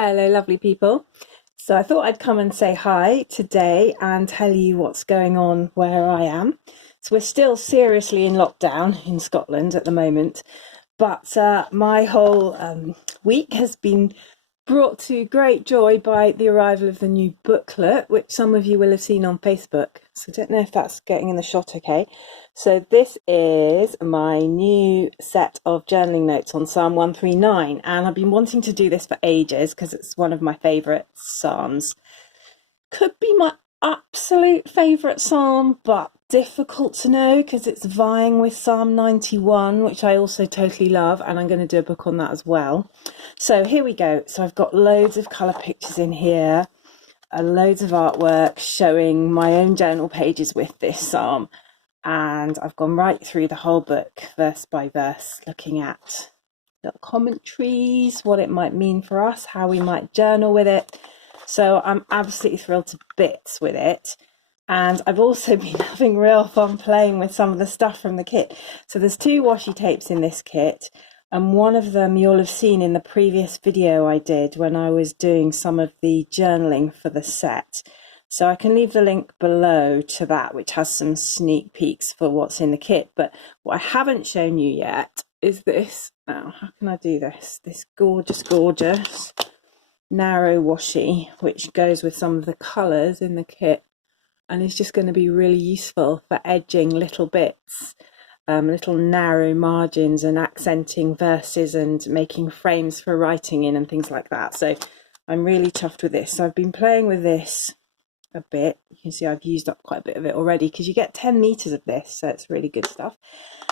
Hello, lovely people. So I thought I'd come and say hi today and tell you what's going on where I am. So we're still seriously in lockdown in Scotland at the moment, but my whole week has been brought to great joy by the arrival of the new booklet, which some of you will have seen on Facebook. So I don't know if that's getting in the shot okay. So this is my new set of journaling notes on Psalm 139, and I've been wanting to do this for ages because it's one of my favourite psalms. Could be my absolute favourite psalm, but difficult to know because it's vying with Psalm 91, which I also totally love, and I'm going to do a book on that as well. So here we go. So I've got loads of colour pictures in here, loads of artwork showing my own journal pages with this psalm, and I've gone right through the whole book, verse by verse, looking at little commentaries, what it might mean for us, how we might journal with it. So I'm absolutely thrilled to bits with it. And I've also been having real fun playing with some of the stuff from the kit. So there's 2 washi tapes in this kit, and one of them you'll have seen in the previous video I did when I was doing some of the journaling for the set. So I can leave the link below to that, which has some sneak peeks for what's in the kit. But what I haven't shown you yet is this. Now, how can I do this? This gorgeous, gorgeous narrow washi, which goes with some of the colours in the kit, and is just going to be really useful for edging little bits, little narrow margins and accenting verses and making frames for writing in and things like that. So I'm really chuffed with this. So I've been playing with this a bit. You can see I've used up quite a bit of it already because you get 10 meters of this, so it's really good stuff.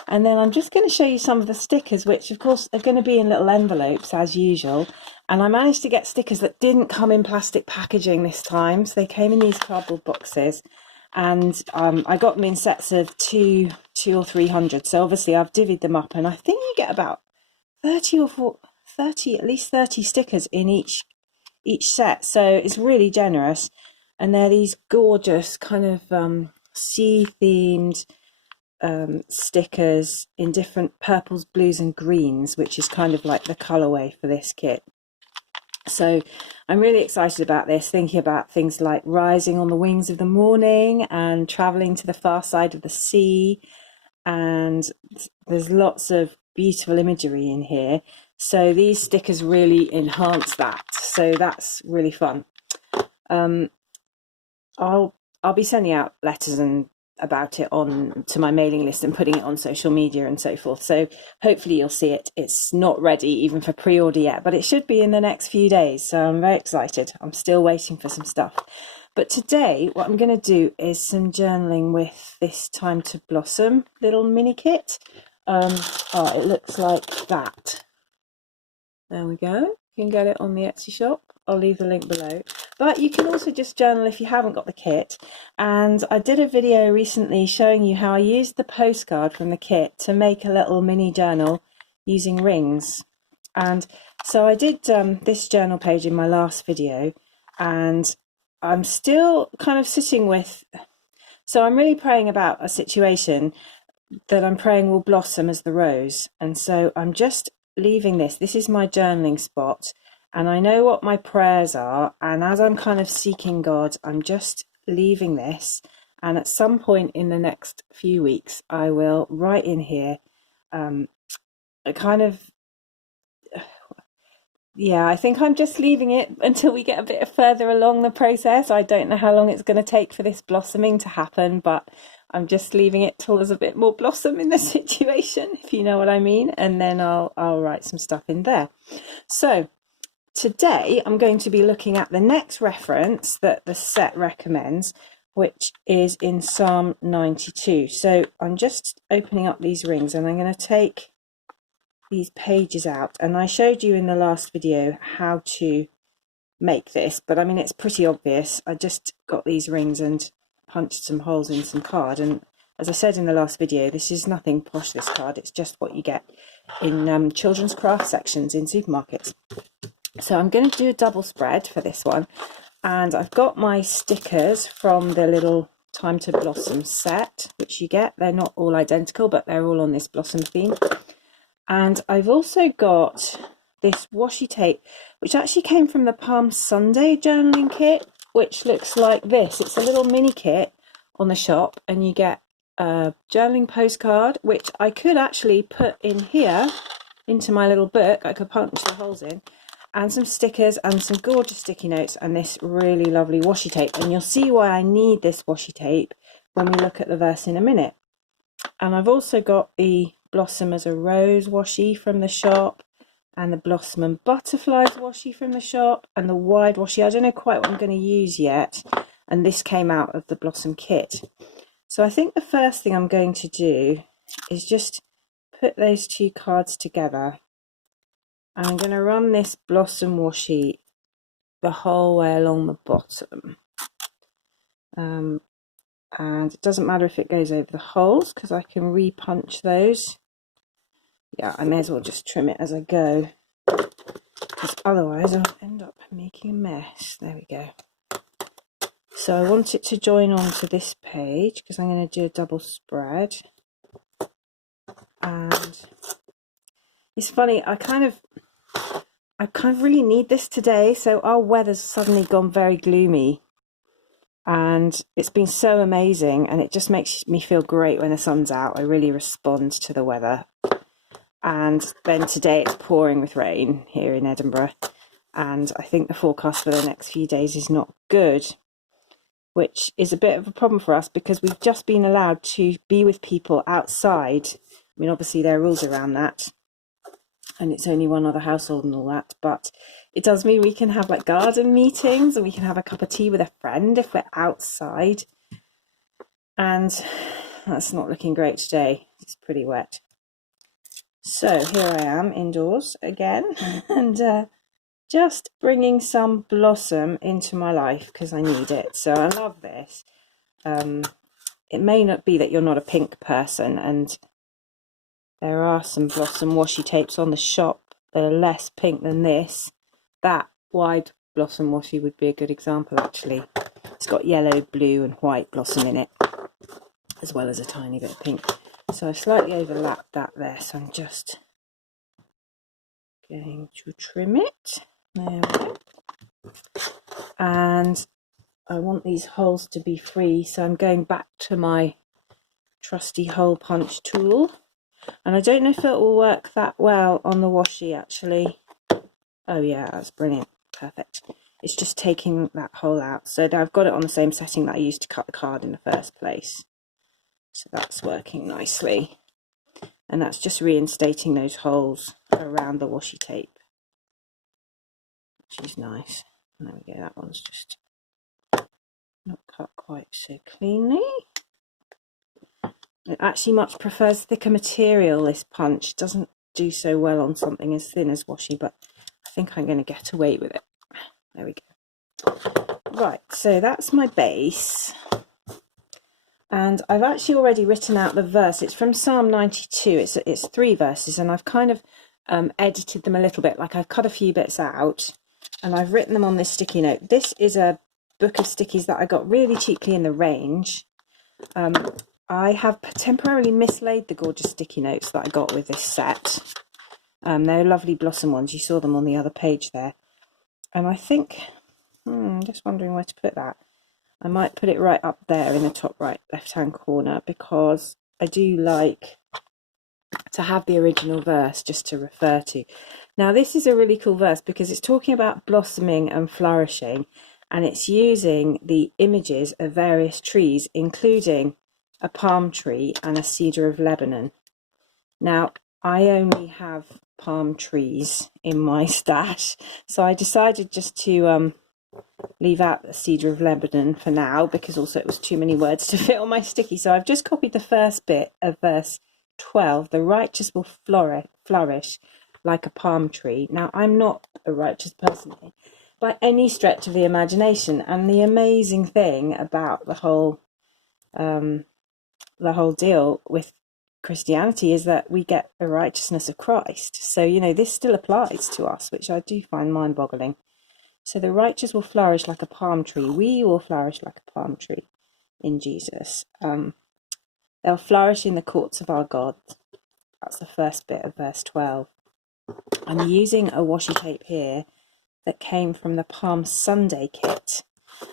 And then I'm just going to show you some of the stickers, which of course are going to be in little envelopes as usual. And I managed to get stickers that didn't come in plastic packaging this time, so they came in these cardboard boxes, and I got them in sets of two or 300. So obviously I've divvied them up, and I think you get about 30 or 30, at least 30 stickers in each set. So it's really generous. And they're these gorgeous kind of sea themed stickers in different purples, blues and greens, which is kind of like the colorway for this kit. So I'm really excited about this, thinking about things like rising on the wings of the morning and traveling to the far side of the sea. And there's lots of beautiful imagery in here. So these stickers really enhance that. So that's really fun. I'll be sending out letters and about it on to my mailing list and putting it on social media and so forth. So hopefully you'll see it. It's not ready even for pre-order yet, but it should be in the next few days. So I'm very excited. I'm still waiting for some stuff. But today what I'm going to do is some journaling with this Time to Blossom little mini kit. It looks like that. There we go. You can get it on the Etsy shop. I'll leave the link below. But you can also just journal if you haven't got the kit. And I did a video recently showing you how I used the postcard from the kit to make a little mini journal using rings. And so I did this journal page in my last video, and I'm still kind of sitting with... So I'm really praying about a situation that I'm praying will blossom as the rose. And so I'm just leaving this. This is my journaling spot. And I know what my prayers are, and as I'm kind of seeking God, I'm just leaving this, and at some point in the next few weeks I will write in here a kind of, I think I'm just leaving it until we get a bit further along the process. I don't know how long it's going to take for this blossoming to happen, but I'm just leaving it till there's a bit more blossom in the situation, if you know what I mean, and then I'll write some stuff in there. So today I'm going to be looking at the next reference that the set recommends, which is in Psalm 92. So I'm just opening up these rings, and I'm going to take these pages out. And I showed you in the last video how to make this, but I mean, it's pretty obvious. I just got these rings and punched some holes in some card. And as I said in the last video, this is nothing posh, this card. It's just what you get in children's craft sections in supermarkets. So I'm going to do a double spread for this one, and I've got my stickers from the little Time to Blossom set, which you get. They're not all identical, but they're all on this blossom theme. And I've also got this washi tape, which actually came from the Palm Sunday journaling kit, which looks like this. It's a little mini kit on the shop, and you get a journaling postcard, which I could actually put in here into my little book. I could punch the holes in, and some stickers and some gorgeous sticky notes and this really lovely washi tape. And you'll see why I need this washi tape when we look at the verse in a minute. And I've also got the Blossom as a Rose washi from the shop, and the Blossom and Butterflies washi from the shop, and the wide washi. I don't know quite what I'm going to use yet, and this came out of the Blossom kit. So I think the first thing I'm going to do is just put those two cards together. And I'm going to run this Blossom washi the whole way along the bottom. And it doesn't matter if it goes over the holes, because I can re-punch those. Yeah, I may as well just trim it as I go, because otherwise I'll end up making a mess. There we go. So I want it to join onto this page, because I'm going to do a double spread. And it's funny, I kind of really need this today. So our weather's suddenly gone very gloomy, and it's been so amazing, and it just makes me feel great when the sun's out. I really respond to the weather. And then today it's pouring with rain here in Edinburgh, and I think the forecast for the next few days is not good, which is a bit of a problem for us, because we've just been allowed to be with people outside. I mean, obviously there are rules around that, and it's only one other household and all that, but it does mean we can have like garden meetings, and we can have a cup of tea with a friend if we're outside. And that's not looking great today. It's pretty wet. So here I am indoors again, and just bringing some blossom into my life because I need it. So I love this. It may not be that you're not a pink person, and there are some blossom washi tapes on the shop that are less pink than this. That wide blossom washi would be a good example, actually. It's got yellow, blue and white blossom in it, as well as a tiny bit of pink. So I slightly overlapped that there, so I'm just going to trim it. There we go. And I want these holes to be free, so I'm going back to my trusty hole punch tool. And I don't know if it will work that well on the washi, actually. Oh yeah, that's brilliant. Perfect. It's just taking that hole out. So now I've got it on the same setting that I used to cut the card in the first place. So that's working nicely. And that's just reinstating those holes around the washi tape, which is nice. There we go, that one's just not cut quite so cleanly. It actually much prefers thicker material, this punch. It doesn't do so well on something as thin as washi, but I think I'm going to get away with it. There we go. Right, so that's my base. And I've actually already written out the verse. It's from Psalm 92. It's 3 verses, and I've kind of edited them a little bit. Like I've cut a few bits out, and I've written them on this sticky note. This is a book of stickies that I got really cheaply in the range. I have temporarily mislaid the gorgeous sticky notes that I got with this set. They're lovely blossom ones. You saw them on the other page there. And I think, I'm just wondering where to put that. I might put it right up there in the top right left-hand corner, because I do like to have the original verse just to refer to. Now, this is a really cool verse because it's talking about blossoming and flourishing, and it's using the images of various trees, including a palm tree and a cedar of Lebanon. Now, I only have palm trees in my stash, so I decided just to leave out the cedar of Lebanon for now, because also it was too many words to fit on my sticky. So I've just copied the first bit of verse 12. The righteous will flourish like a palm tree. Now, I'm not a righteous person by any stretch of the imagination, and the amazing thing about the whole deal with Christianity is that we get the righteousness of Christ. So, you know, this still applies to us, which I do find mind-boggling. So the righteous will flourish like a palm tree. We will flourish like a palm tree in Jesus. They'll flourish in the courts of our God. That's the first bit of verse 12. I'm using a washi tape here that came from the Palm Sunday kit,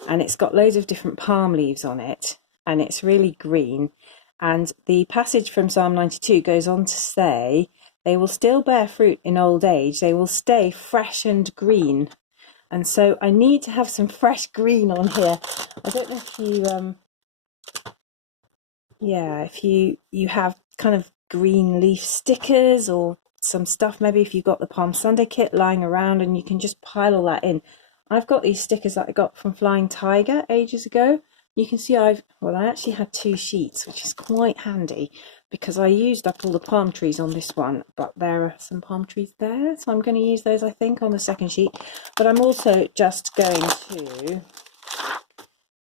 and it's got loads of different palm leaves on it, and it's really green. And the passage from Psalm 92 goes on to say, they will still bear fruit in old age, they will stay fresh and green. And so I need to have some fresh green on here. I don't know if you if you have kind of green leaf stickers or some stuff, maybe if you've got the Palm Sunday kit lying around, and you can just pile all that in. I've got these stickers that I got from Flying Tiger ages ago. You can see I actually had 2 sheets, which is quite handy because I used up all the palm trees on this one, but there are some palm trees there, so I'm going to use those, I think, on the second sheet. But I'm also just going to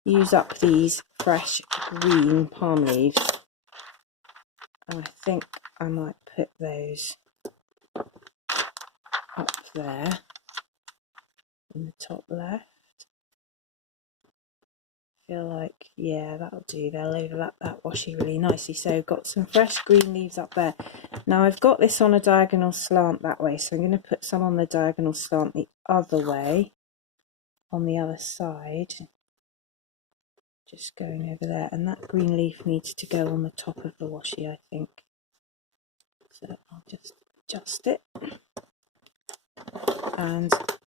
use up these fresh green palm leaves, and I think I might put those up there in the top left. Feel like, yeah, that'll do. They'll overlap that washi really nicely. So got some fresh green leaves up there. Now I've got this on a diagonal slant that way, so I'm going to put some on the diagonal slant the other way, on the other side. Just going over there, and that green leaf needs to go on the top of the washi, I think. So I'll just adjust it, and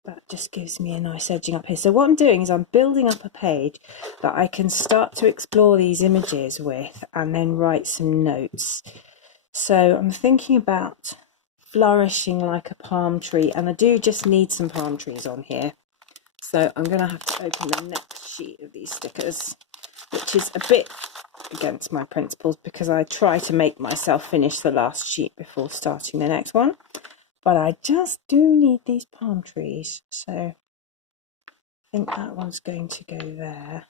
that just gives me a nice edging up here. So what I'm doing is I'm building up a page that I can start to explore these images with and then write some notes. So I'm thinking about flourishing like a palm tree, and I do just need some palm trees on here. So I'm going to have to open the next sheet of these stickers, which is a bit against my principles because I try to make myself finish the last sheet before starting the next one. But I just do need these palm trees, so I think that one's going to go there.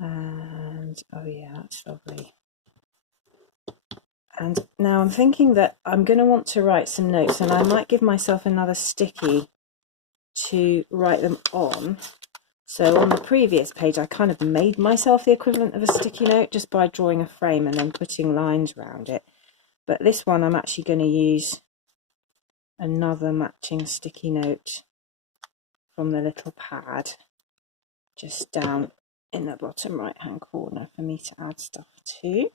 And, oh yeah, that's lovely. And now I'm thinking that I'm going to want to write some notes, and I might give myself another sticky to write them on. So on the previous page, I kind of made myself the equivalent of a sticky note just by drawing a frame and then putting lines around it. But this one, I'm actually going to use another matching sticky note from the little pad just down in the bottom right hand corner for me to add stuff to.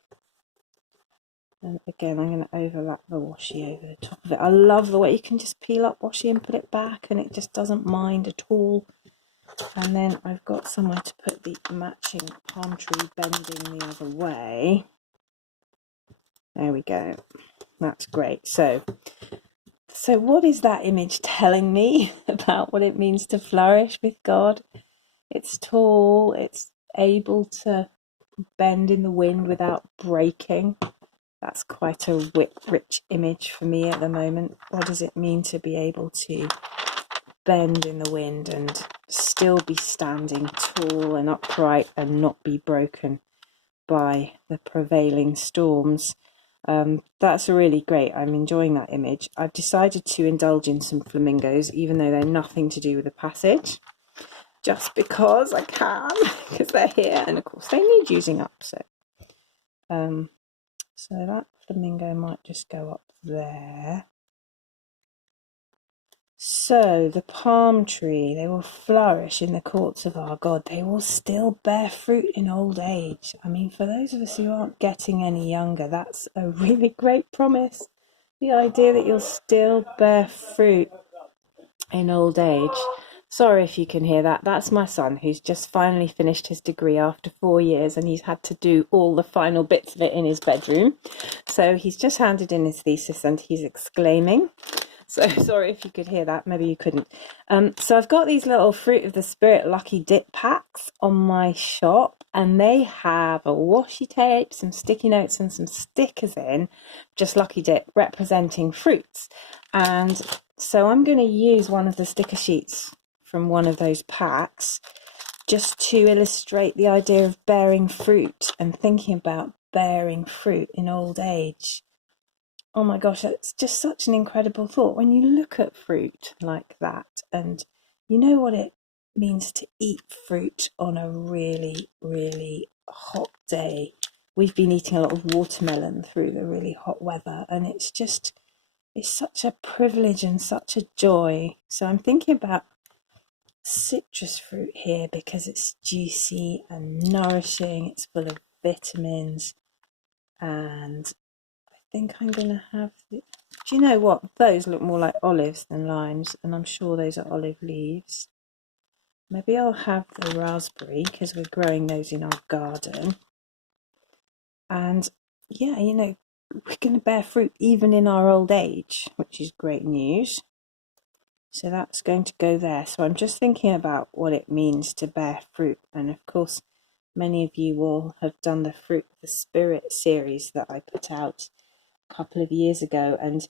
And again, I'm going to overlap the washi over the top of it. I love the way you can just peel up washi and put it back, and it just doesn't mind at all. And then I've got somewhere to put the matching palm tree bending the other way. There we go. That's great. So what is that image telling me about what it means to flourish with God? It's tall, it's able to bend in the wind without breaking. That's quite a rich image for me at the moment. What does it mean to be able to bend in the wind and still be standing tall and upright and not be broken by the prevailing storms? That's really great. I'm enjoying that image. I've decided to indulge in some flamingos, even though they're nothing to do with the passage, just because I can, because they're here, and of course they need using up. So that flamingo might just go up there. So the palm tree, they will flourish in the courts of our God. They will still bear fruit in old age. I mean, for those of us who aren't getting any younger, that's a really great promise. The idea that you'll still bear fruit in old age. Sorry if you can hear that. That's my son, who's just finally finished his degree after 4 years, and he's had to do all the final bits of it in his bedroom. So he's just handed in his thesis and he's exclaiming. So sorry if you could hear that, maybe you couldn't. So I've got these little Fruit of the Spirit Lucky Dip packs on my shop, and they have a washi tape, some sticky notes and some stickers in, just Lucky Dip, representing fruits. And so I'm going to use one of the sticker sheets from one of those packs just to illustrate the idea of bearing fruit and thinking about bearing fruit in old age. Oh my gosh, that's just such an incredible thought when you look at fruit like that, and you know what it means to eat fruit on a really, really hot day we've been eating a lot of watermelon through the really hot weather, and it's such a privilege and such a joy. So I'm thinking about citrus fruit here because it's juicy and nourishing, it's full of vitamins, and I think I'm going to have do you know what, those look more like olives than limes, and I'm sure those are olive leaves. Maybe I'll have the raspberry because we're growing those in our garden. And yeah, we're going to bear fruit even in our old age, which is great news. So that's going to go there. So I'm just thinking about what it means to bear fruit. And of course, many of you will have done the Fruit of the Spirit series that I put out a couple of years ago. And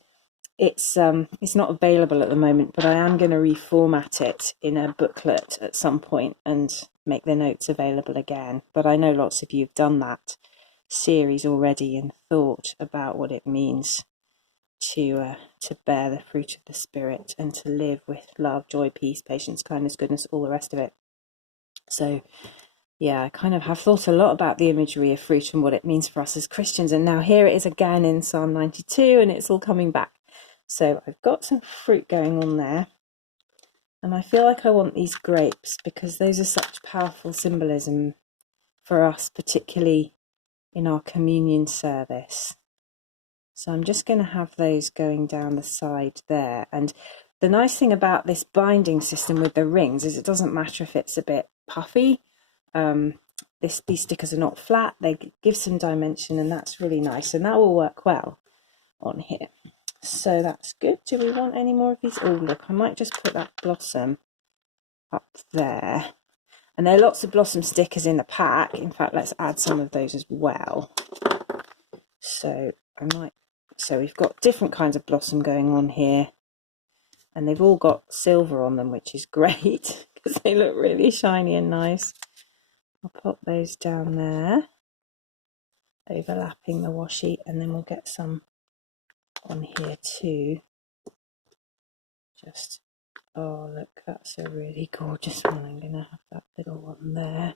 it's not available at the moment, but I am going to reformat it in a booklet at some point and make the notes available again. But I know lots of you have done that series already and thought about what it means to bear the fruit of the Spirit and to live with love, joy, peace, patience, kindness, goodness, all the rest of it. So yeah, I kind of have thought a lot about the imagery of fruit and what it means for us as Christians. And now here it is again in Psalm 92, and it's all coming back. So I've got some fruit going on there. And I feel like I want these grapes because those are such powerful symbolism for us, particularly in our communion service. So I'm just going to have those going down the side there. And the nice thing about this binding system with the rings is it doesn't matter if it's a bit puffy. These stickers are not flat. They give some dimension, and that's really nice. And that will work well on here. So that's good. Do we want any more of these? Oh, look, I might just put that blossom up there. And there are lots of blossom stickers in the pack. In fact, let's add some of those as well. So we've got different kinds of blossom going on here. And they've all got silver on them, which is great because they look really shiny and nice. I'll pop those down there, overlapping the washi, and then we'll get some on here too. Oh look, that's a really gorgeous one. I'm going to have that little one there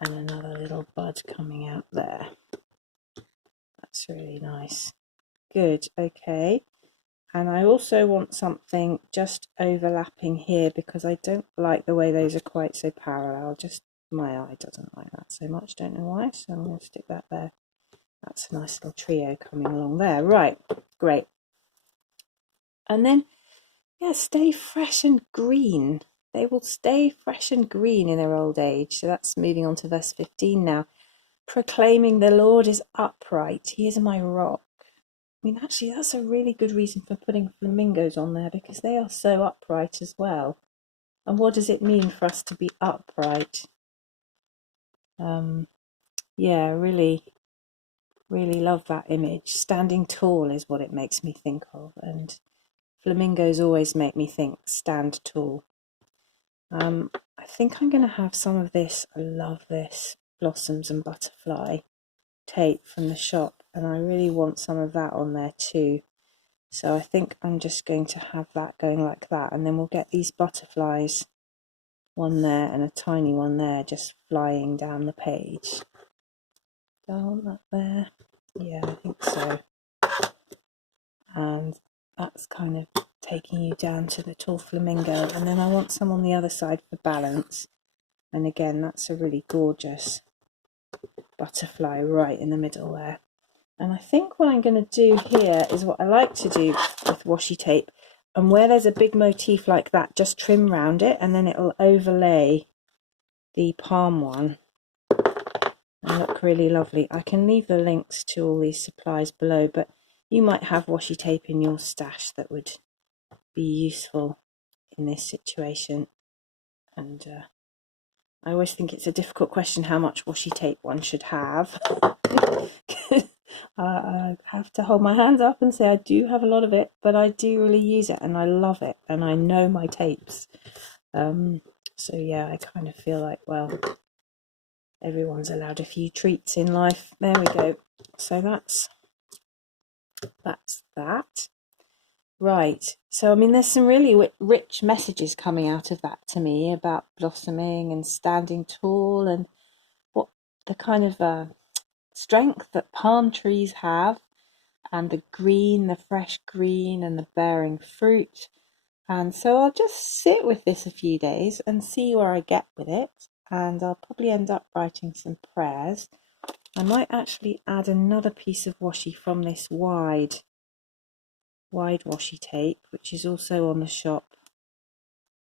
and another little bud coming out there. That's really nice. Good, okay. And I also want something just overlapping here because I don't like the way those are quite so parallel. Just my eye doesn't like that so much, don't know why, so I'm going to stick that there. That's a nice little trio coming along there. Right, great. And then, yeah, stay fresh and green. They will stay fresh and green in their old age. So that's moving on to verse 15 now. Proclaiming the Lord is upright. He is my rock. I mean, actually, that's a really good reason for putting flamingos on there because they are so upright as well. And what does it mean for us to be upright? Yeah, really, really love that image. Standing tall is what it makes me think of. And flamingos always make me think stand tall. I think I'm going to have some of this. I love this blossoms and butterfly tape from the shop, and I really want some of that on there too. So I think I'm just going to have that going like that, and then we'll get these butterflies, one there and a tiny one there, just flying down the page. Do I want that there? Yeah, I think so. And that's kind of taking you down to the tall flamingo, and then I want some on the other side for balance. And again, that's a really gorgeous butterfly right in the middle there. And I think what I'm going to do here is what I like to do with washi tape, and where there's a big motif like that, just trim round it and then it'll overlay the palm one and look really lovely. I can leave the links to all these supplies below, but you might have washi tape in your stash that would be useful in this situation. And I always think it's a difficult question how much washi tape one should have. I have to hold my hands up and say I do have a lot of it, but I do really use it and I love it and I know my tapes. So yeah, I kind of feel like, well, everyone's allowed a few treats in life. There we go. So that's that. Right. So, I mean, there's some really rich messages coming out of that to me about blossoming and standing tall and what the kind of strength that palm trees have, and the green, the fresh green, and the bearing fruit. And so I'll just sit with this a few days and see where I get with it. And I'll probably end up writing some prayers. I might actually add another piece of washi from this wide washi tape, which is also on the shop,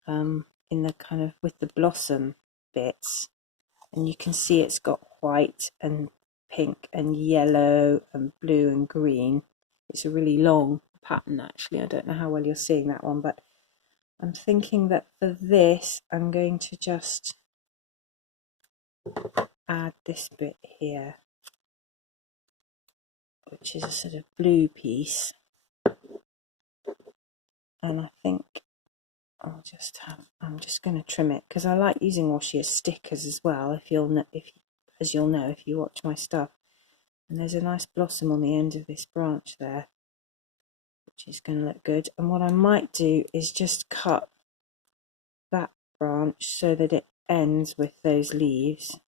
in the kind of with the blossom bits. And you can see it's got white and pink and yellow and blue and green. It's a really long pattern, actually. I don't know how well you're seeing that one, but I'm thinking that for this I'm going to just add this bit here, which is a sort of blue piece, and I think I'm just going to trim it because I like using washi as stickers as well, as you'll know if you watch my stuff. And there's a nice blossom on the end of this branch there, which is going to look good. And what I might do is just cut that branch so that it ends with those leaves.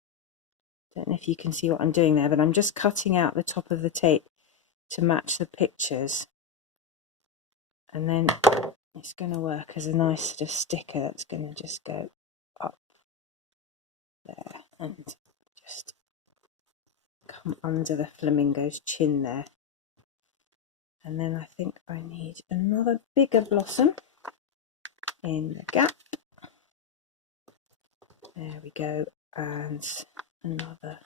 Don't know if you can see what I'm doing there, but I'm just cutting out the top of the tape to match the pictures, and then it's going to work as a nice sort of sticker that's going to just go up there and just come under the flamingo's chin there. And then I think I need another bigger blossom in the gap. There we go, and another.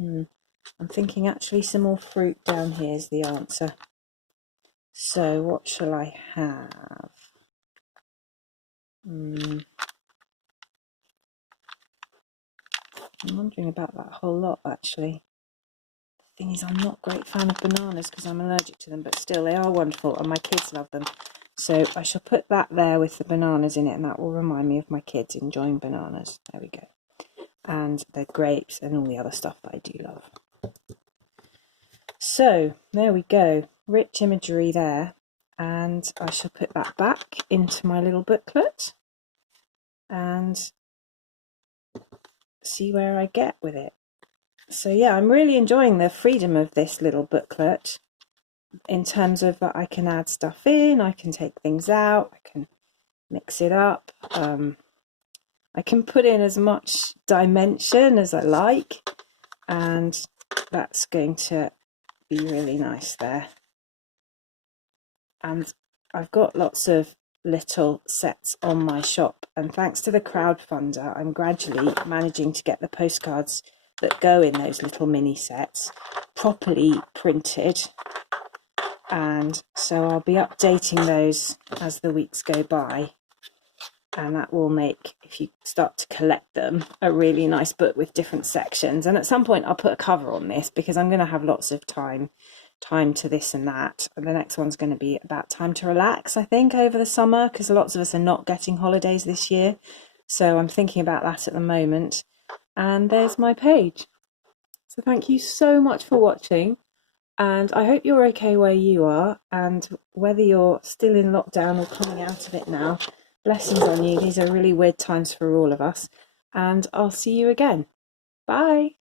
I'm thinking actually some more fruit down here is the answer. So what shall I have? I'm wondering about that whole lot, actually. The thing is, I'm not a great fan of bananas because I'm allergic to them, but still they are wonderful and my kids love them. So I shall put that there with the bananas in it, and that will remind me of my kids enjoying bananas. There we go. And the grapes and all the other stuff that I do love. So there we go, rich imagery there, and I shall put that back into my little booklet and see where I get with it. So yeah, I'm really enjoying the freedom of this little booklet in terms of that I can add stuff in, I can take things out, I can mix it up, I can put in as much dimension as I like, and that's going to be really nice there. And I've got lots of little sets on my shop, and thanks to the crowdfunder I'm gradually managing to get the postcards that go in those little mini sets properly printed, and so I'll be updating those as the weeks go by, and that will make, if you start to collect them, a really nice book with different sections. And at some point I'll put a cover on this because I'm going to have lots of time to this and that. And the next one's going to be about time to relax, I think, over the summer, because lots of us are not getting holidays this year. So I'm thinking about that at the moment. And there's my page. So thank you so much for watching. And I hope you're okay where you are, and whether you're still in lockdown or coming out of it now, blessings on you. These are really weird times for all of us. And I'll see you again. Bye.